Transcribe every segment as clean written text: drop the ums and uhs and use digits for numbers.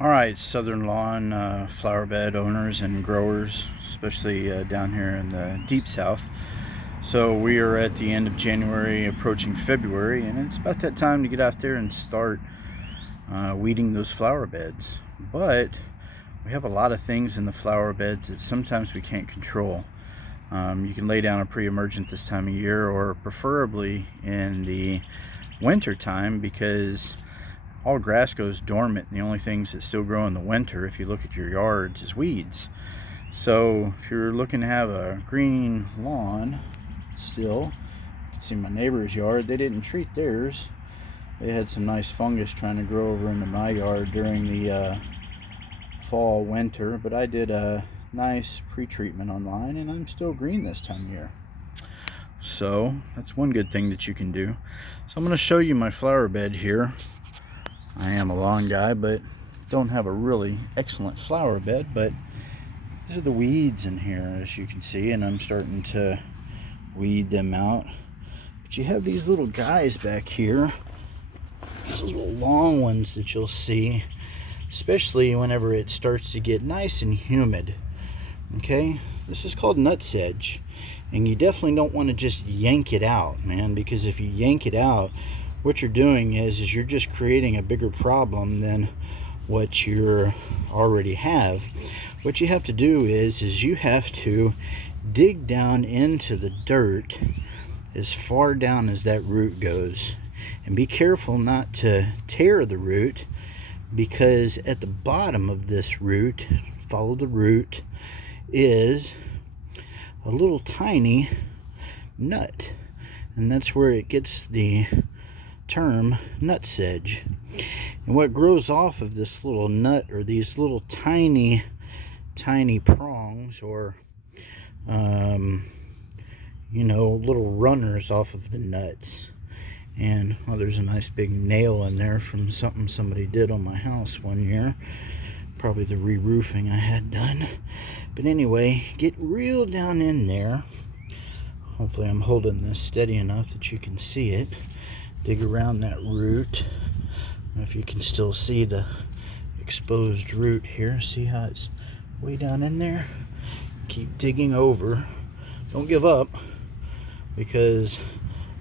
Alright, southern lawn flower bed owners and growers, especially down here in the deep south. So we are at the end of January, approaching February, and it's about that time to get out there and start weeding those flower beds. But we have a lot of things in the flower beds that sometimes we can't control. You can lay down a pre-emergent this time of year, or preferably in the winter time, because all grass goes dormant, and the only things that still grow in the winter, if you look at your yards, is weeds. So if you're looking to have a green lawn still, you can see my neighbor's yard, they didn't treat theirs. They had some nice fungus trying to grow over into my yard during the fall, winter, but I did a nice pre-treatment on mine, and I'm still green this time of year. So that's one good thing that you can do. So I'm going to show you my flower bed here. I am a lawn guy, but don't have a really excellent flower bed, but these are the weeds in here, as you can see, and I'm starting to weed them out. But you have these little guys back here, these little long ones that you'll see, especially whenever it starts to get nice and humid. Okay, this is called nutsedge, and you definitely don't want to just yank it out, man, because if you yank it out, what you're doing is you're just creating a bigger problem than what you already have. What you have to do is you have to dig down into the dirt as far down as that root goes, and be careful not to tear the root, because at the bottom of this root, follow the root, is a little tiny nut, and that's where it gets the term nutsedge. And what grows off of this little nut are these little tiny prongs, or little runners off of the nuts. And there's a nice big nail in there from something somebody did on my house one year, probably the re-roofing I had done. But anyway, get real down in there. Hopefully I'm holding this steady enough that you can see it. Dig around that root. I don't know if you can still see the exposed root here. See how it's way down in there? Keep digging over. Don't give up, because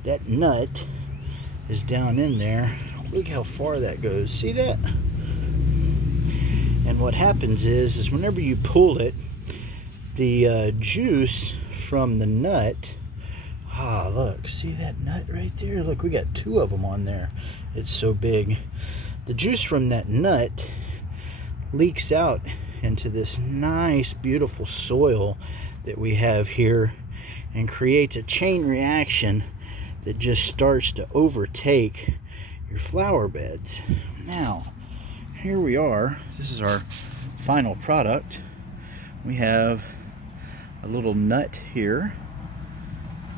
that nut is down in there. Look how far that goes. See that? And what happens is whenever you pull it, the juice from the nut, look, see that nut right there? Look, we got two of them on there. It's so big. The juice from that nut leaks out into this nice, beautiful soil that we have here, and creates a chain reaction that just starts to overtake your flower beds. Now, here we are. This is our final product. We have a little nut here,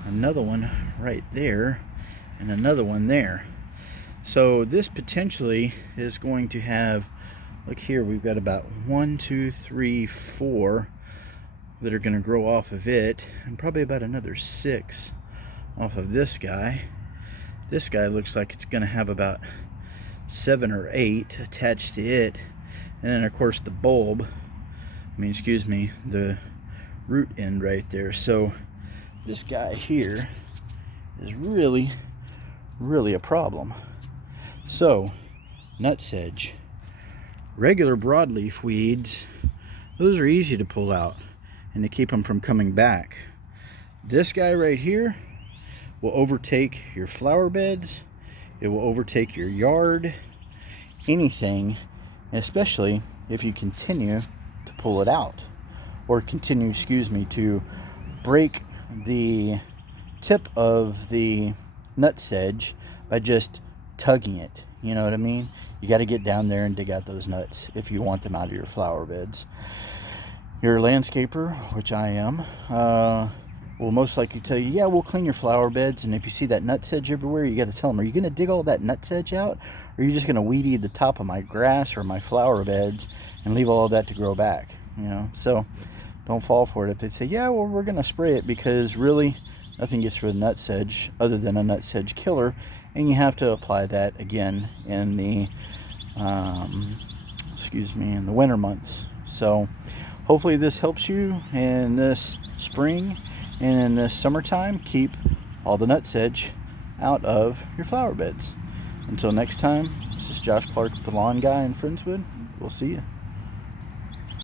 another one right there, and another one there. So this potentially is going to have, look here, we've got about 1, 2, 3, 4 that are going to grow off of it, and probably about another 6 off of this guy. This guy looks like it's going to have about 7 or 8 attached to it, and then of course the bulb, the root end right there. So this guy here is really a problem. So nutsedge, regular broadleaf weeds, those are easy to pull out and to keep them from coming back. This guy right here will overtake your flower beds, it will overtake your yard, anything, especially if you continue to pull it out, or continue, to break the tip of the nutsedge by just tugging it. You know what I mean? You got to get down there and dig out those nuts if you want them out of your flower beds. You're a landscaper, which I am, will most likely tell you, yeah, we'll clean your flower beds, and if you see that nutsedge everywhere, you got to tell them, are you going to dig all that nutsedge out, or are you just going to weed eat the top of my grass or my flower beds and leave all of that to grow back? So don't fall for it if they say, yeah, well, we're going to spray it, because really nothing gets rid of nutsedge other than a nutsedge killer, and you have to apply that again in the in the winter months. So hopefully this helps you in this spring and in this summertime. Keep all the nutsedge out of your flower beds. Until next time, this is Josh Clark with the Lawn Guy in Friendswood. We'll see you.